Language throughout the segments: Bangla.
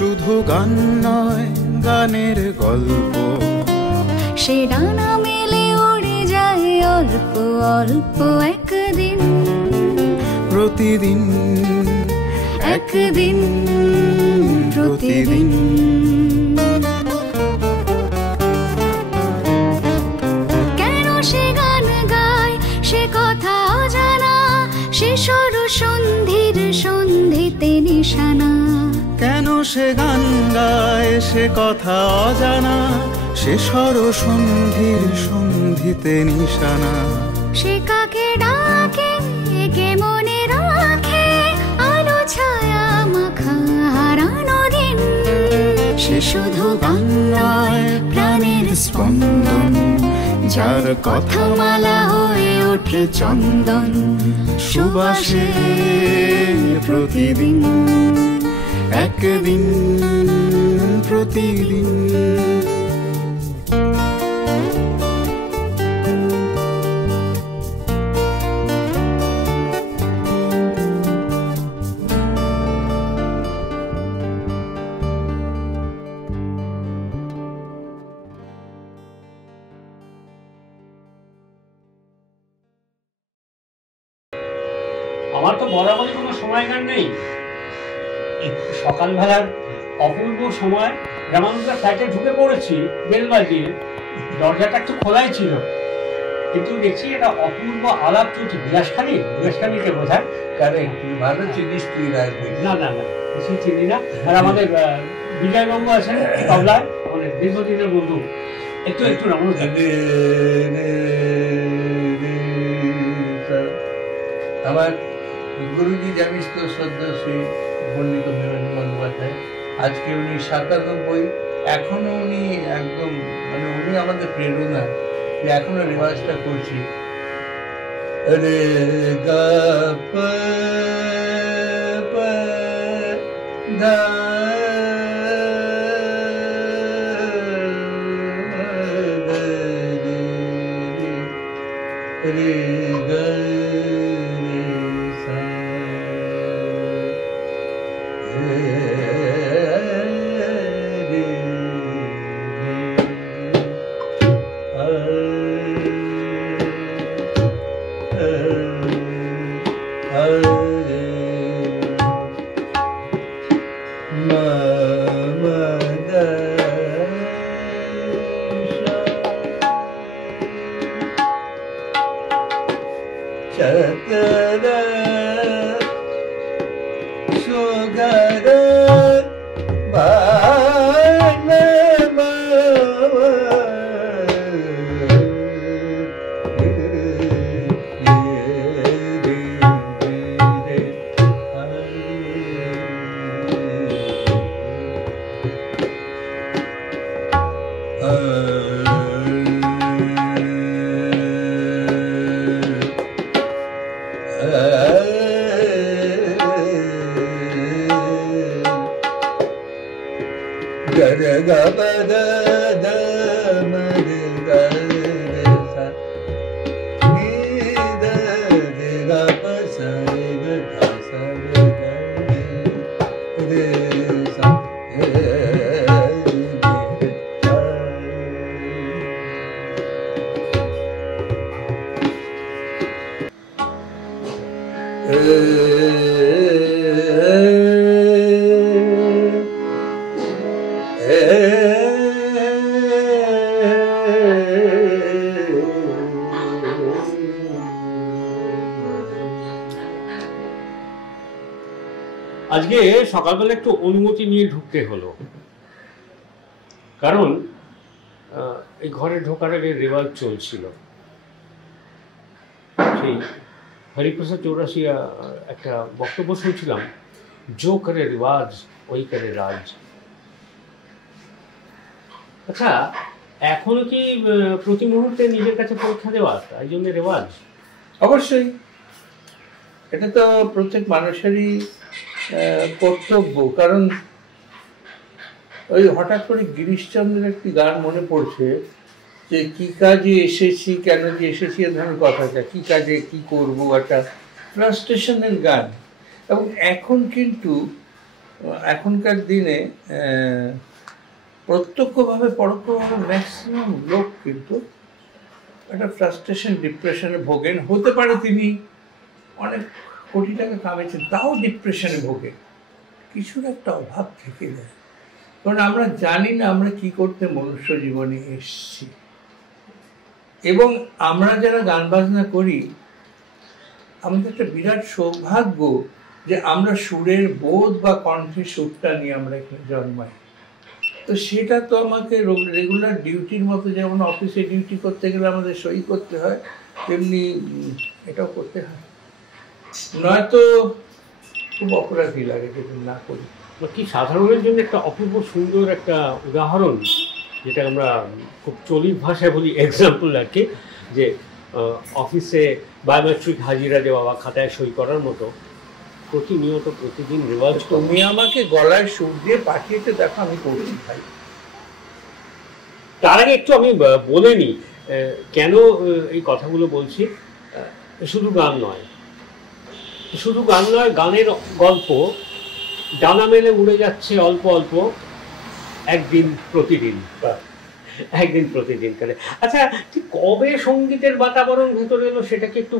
শুধু গান নয় গানের গল্প, সে ডানা মেলে উড়ে যায় অল্প অল্প একদিন, প্রতিদিন একদিন প্রতিদিন। কেন সে গান গায় সে কথা অজানা, সে সর সন্ধির সন্ধিতে নিশানা। কেন সে গান গায় সে কথা অজানা, সে সর সন্ধির সন্ধিতে নিশানা। সে কাকে ডাকে কে মনে রাখে, আলো ছায়া মাখা হারানো দিন। সে শুধু গান নয় প্রাণের স্পন্দন, যার কথা মালা হয়ে ওঠে চন্দন সুবাসে প্রতিদিন, একদিন প্রতিদিন। আমার তো বরাবরই কোনো সময়কার নেই। সকালবেলার অপূর্ব সময় রামানুজা ফ্ল্যাটে ঢুকে পড়েছি, বেল বাজিয়ে। দরজাটা একটু খোলাই ছিল, কিন্তু দেখছি এটা অপূর্ব আলাপ চলছে। বিলাসখানিতে বোধ হয়। ভালো চিনিস তুই রাজনীতি? না না না, বেশি চিনি না। আর আমাদের বিজয়বাবু আছেন তবলায়, আমাদের দীর্ঘদিনের বন্ধু। একটু একটু রামানুজা। আমার গুরুজি জানিস তো, শ্রদ্ধাশ্রী পণ্ডিত মেমানী বন্দ্যোপাধ্যায়, আজকে উনি 97। এখনো উনি একদম মানে উনি আমাদের প্রেরণা, যে এখনো রেওয়াজটা করছি। রে গা পা পা ধা রে গা আজকে সকালবেলা একটু অনুমতি নিয়ে ঢুকতে হলো, কারণ এই ঘরে ঢোকার আগে রেওয়াজ চলছিল। সেই হরিপ্রসাদ চৌরাসিয়া একটা বক্তব্য শুনছিলাম, जो करे রিওয়াজ ওই করে রাজ। আচ্ছা, এখনো কি প্রতি মুহূর্তে নিজের কাছে পরীক্ষা দেওয়া, তাই জন্য রেওয়াজ? অবশ্যই, এটা তো প্রত্যেক মানুষেরই কর্তব্য। কারণ ওই হঠাৎ করে গিরিশচন্দ্রের একটি গান মনে পড়ছে, যে কি কাজে এসেছি, কেন যে এসেছি, এ ধরনের কথাটা, কি কাজে কি করবো, একটা ফ্রাস্ট্রেশনের গান। এবং এখন কিন্তু এখনকার দিনে প্রত্যক্ষভাবে পরোক্ষভাবে ম্যাক্সিমাম লোক কিন্তু একটা ফ্রাস্ট্রেশন ডিপ্রেশনে ভোগেন। হতে পারে তিনি অনেক কোটি টাকা কামিয়েছেন, তাও ডিপ্রেশনে ভোগেন, কিছুর একটা অভাব থেকে যায়। কারণ আমরা জানি না আমরা কি করতে মনুষ্য জীবনে এসেছি। এবং আমরা যারা গান বাজনা করি, আমাদের একটা বিরাট সৌভাগ্য যে আমরা সুরের বোধ বা কণ্ঠের সুরটা নিয়ে আমরা এখানে জন্মাই। তো সেটা তো আমাকে রেগুলার ডিউটির মতো, যেমন অফিসে ডিউটি করতে গেলে আমাদের সই করতে হয়, তেমনি এটাও করতে হয়, নয়তো খুব অপরাধী লাগে যদি না করি। কি সাধারণের জন্য একটা অপূর্ব সুন্দর একটা উদাহরণ, যেটা আমরা খুব চলিত ভাষায় বলি এক্সাম্পল আর কি, যে অফিসে বায়োমেট্রিক হাজিরা দেওয়া বা খাতায় সই করার মতো প্রতিনিয়ত প্রতিদিন রেওয়াজ। তুমি আমাকে গলায় সুর দিয়ে পাঠিয়েছে, দেখো আমি করছি ভাই। তার আগে একটু আমি বলে নিই কেন এই কথাগুলো বলছি। শুধু গান নয়, শুধু গান নয়, গানের গল্প ডানা মেলে উড়ে যাচ্ছে অল্প অল্প, একদিন প্রতিদিন করে। আচ্ছা, ঠিক কবে সঙ্গীতের বাতাবরণ ভেতরে এলো সেটা কি একটু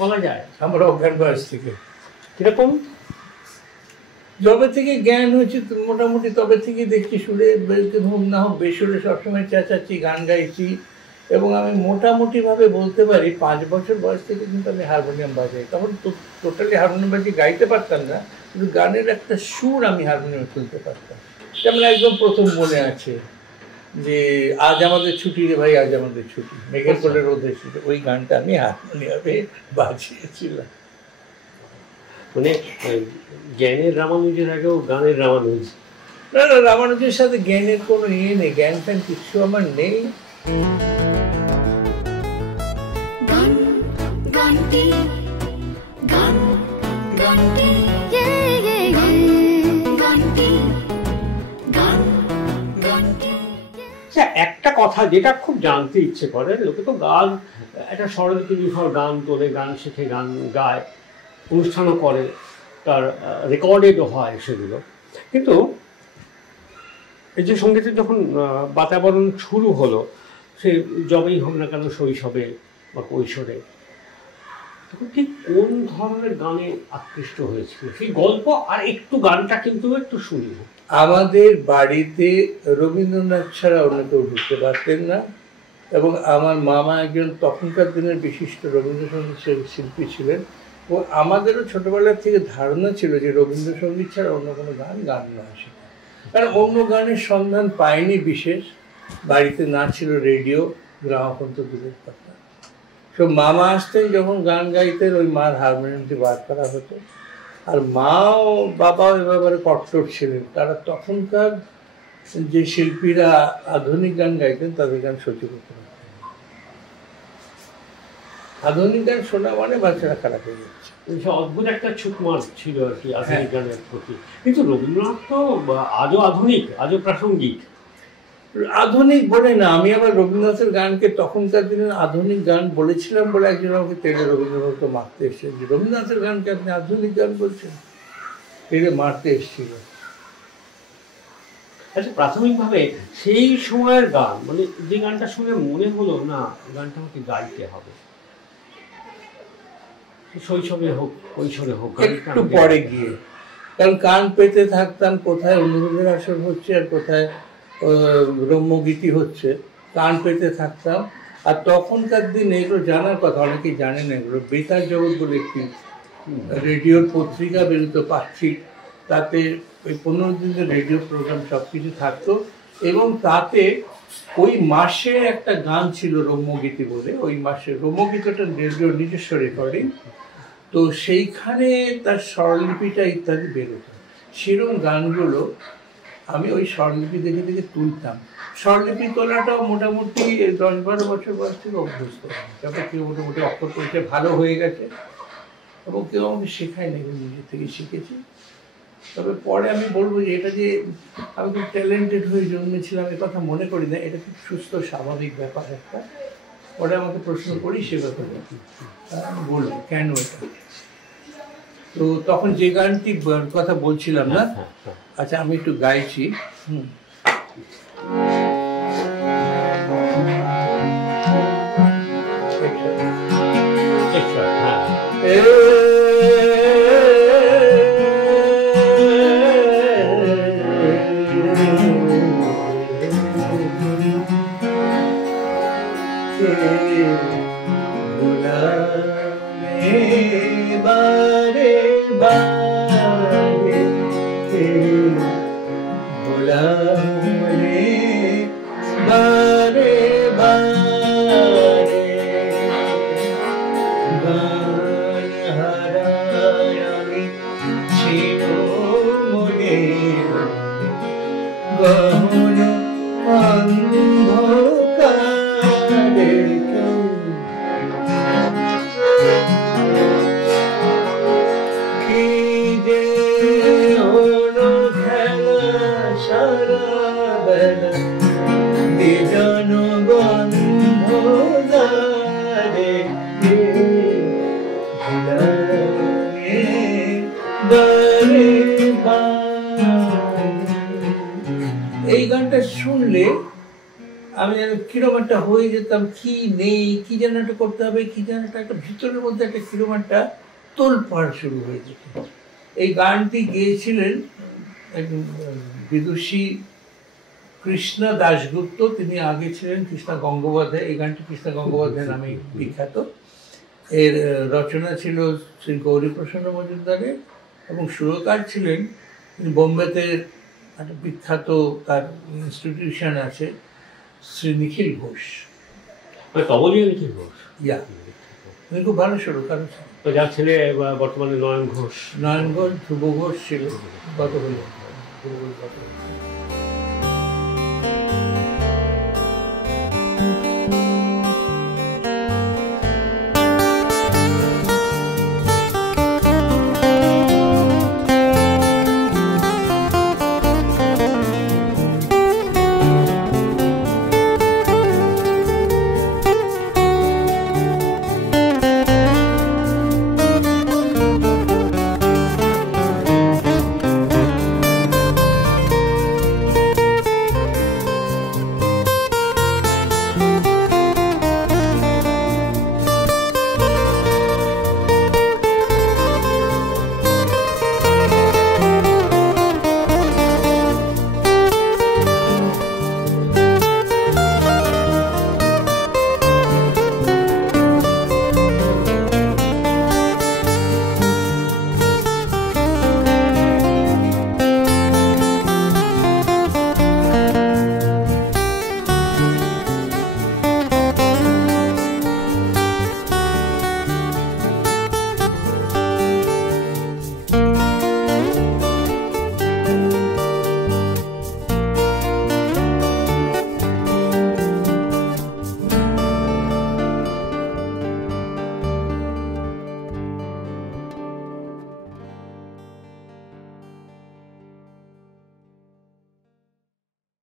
বলা যায়? আমরা অজ্ঞান বয়স থেকে। কিরকম? যবে থেকে জ্ঞান হয়েছে মোটামুটি তবে থেকে দেখছি সুরে হোক না হোক বেসুরে সবসময় চেঁচাচ্ছি, গান গাইছি। এবং আমি মোটামুটিভাবে বলতে পারি 5 বছর বয়স থেকে কিন্তু আমি হারমোনিয়াম বাজাই। তখন টোটালি হারমোনিয়াম বাজিয়ে গাইতে পারতাম না, কিন্তু গানের একটা সুর আমি হারমোনিয়ামে তুলতে পারতাম। যেমন একদম প্রথম মনে আছে যে আজ আমাদের ছুটি রে ভাই, আজ আমাদের ছুটি, মেঘের কোলে রোদের ছুটি, ওই গানটা আমি হারমোনিয়ামে বাজিয়েছিলাম। মানে জ্ঞানের রামানুজের আগেও গানের রামানুজ? না না, রামানুজের সাথে জ্ঞানের কোনো ইয়ে নেই, জ্ঞান ফ্যান কিছু আমার নেই। একটা কথা যেটা খুব জানতে ইচ্ছে করে, লোকে তো গান একটা স্বরলিপি নির্ভর গান তোলে, গান শেখে, গান গায়, অনুষ্ঠানও করে, তার রেকর্ডেডও হয় সেগুলো। কিন্তু এই যে সঙ্গীতের যখন বাতাবরণ শুরু হলো, সে যবেই হোক না কেন, শৈশবে বা কৈশোরে, তখন ঠিক কোন ধরনের গানে আকৃষ্ট হয়েছিল সেই গল্প আর একটু গানটা কিন্তু একটু শুনি। আমাদের বাড়িতে রবীন্দ্রনাথ ছাড়া অন্য কেউ ঢুকতে পারতেন না, এবং আমার মামা একজন তখনকার দিনের বিশিষ্ট রবীন্দ্রসঙ্গীত শিল্পী ছিলেন। ও আমাদেরও ছোটবেলার থেকে ধারণা ছিল যে রবীন্দ্রসঙ্গীত ছাড়া অন্য কোনো গান না আসে, কারণ অন্য গানের সন্ধান পায়নি বিশেষ। বাড়িতে না ছিল রেডিও, গ্রামাফোন তো দূরের কথা। তো মামা আসতেন যখন গান গাইতেন, ওই মার হারমোনিয়ামটি বার করা হতো। আর মাও বাবাও এ ব্যাপারে কট্টর ছিলেন। তারা তখনকার যে শিল্পীরা আধুনিক গান গাইতেন তাদের গান সহ্য করতে পারতেন। আধুনিক গান শোনা মানে বাচ্চারা খারাপ হয়ে যাচ্ছে। অদ্ভুত একটা ছুটমার ছিল আর কি আধুনিক গানের প্রতি। কিন্তু রবীন্দ্রনাথ তো আজও আধুনিক, আজও প্রাসঙ্গিক। আধুনিক বলে না, আমি আবার রবীন্দ্রনাথের গানকে তখনকার দিনের আধুনিক গান বলেছিলাম বলে একজন আমাকে তেলে রবীন্দ্রনাথকে মারতে এসেছেন যে রবীন্দ্রনাথের গানকে আপনি আধুনিক গান বলছেন, তেলে মারতে এসেছিল। আচ্ছা, প্রাথমিকভাবে সেই সময়ের গান, মানে যে গানটা শুনে মনে হলো না গানটা আমাকে গাইতে হবে, শৈশবে হোক কৈশোরে হোক, একটু পরে গিয়ে, কারণ কান পেতে থাকতাম কোথায় অনুরোধের আসর হচ্ছে আর কোথায় ব্রহ্মগীতি হচ্ছে, কান পেতে থাকতাম। আর তখনকার দিনে এগুলো জানার কথা, অনেকেই জানে না এগুলো, বেতার জগৎ বলে একটি রেডিওর পত্রিকা বেরোতো পাক্ষিক, তাতে ওই 15 দিনের রেডিও প্রোগ্রাম সব কিছু থাকতো। এবং তাতে ওই মাসে একটা গান ছিল রম্যগীতি বলে, ওই মাসে রম্যগীতটা রেডিওর নিজস্ব রেকর্ডিং, তো সেইখানে তার স্বরলিপিটা ইত্যাদি বেরোতো। সেরকম গানগুলো আমি ওই স্বরলিপি দেখে দেখে তুলতাম। স্বরলিপি তোলাটাও মোটামুটি 10-12 বছর বয়স থেকে অভ্যস্ত। তারপর কেউ মোটামুটি অক্ষর পরীক্ষা ভালো হয়ে গেছে, এবং কেউ আমাকে শেখায় না, নিজের থেকে শিখেছি। তবে পরে আমি বলবো যে এটা যে আমি খুব ট্যালেন্টেড হয়ে জন্মেছিলাম এ কথা মনে করি না, এটা খুব সুস্থ স্বাভাবিক ব্যাপার একটা। পরে আমাকে প্রশ্ন করি সে ব্যাপারে আমি বলবো কেন এটা। তো তখন যে গানটি কথা বলছিলাম না, হ্যাঁ, হ্যাঁ। আচ্ছা আমি একটু গাইছি। বারে বারে বুলালে বারে বারে গান হারায় আমি ছিল মনে গহন অন্ধকারে এই গানটা শুনলে আমি যেন কিরম একটা হয়ে যেতাম, কি নেই, কি যেন একটা করতে হবে, কি যেন একটা ভিতরের মধ্যে একটা কিরম একটা তোলপাড় শুরু হয়ে যেত। এই গানটি গেয়েছিলেন একজন বিদুষী কৃষ্ণা দাশগুপ্ত, তিনি আগে ছিলেন কৃষ্ণা গঙ্গোপাধ্যায়। এই গানটি কৃষ্ণা গঙ্গোপাধ্যায় নামে বিখ্যাত। এর রচনা ছিল শ্রী গৌরীপ্রসন্ন মজুমদারের এবং সুরকার ছিলেন বোম্বেতে একটা বিখ্যাত তার ইনস্টিটিউশন আছে, শ্রী নিখিল ঘোষ। নিখিল ঘোষ, ইয়া, উনি খুব ভালো সুরকার। যার ছেলে বর্তমানে নয়ন ঘোষ, ধ্রুব ঘোষ ছিল, গত হলো ধ্রুব ঘোষ গত হলো।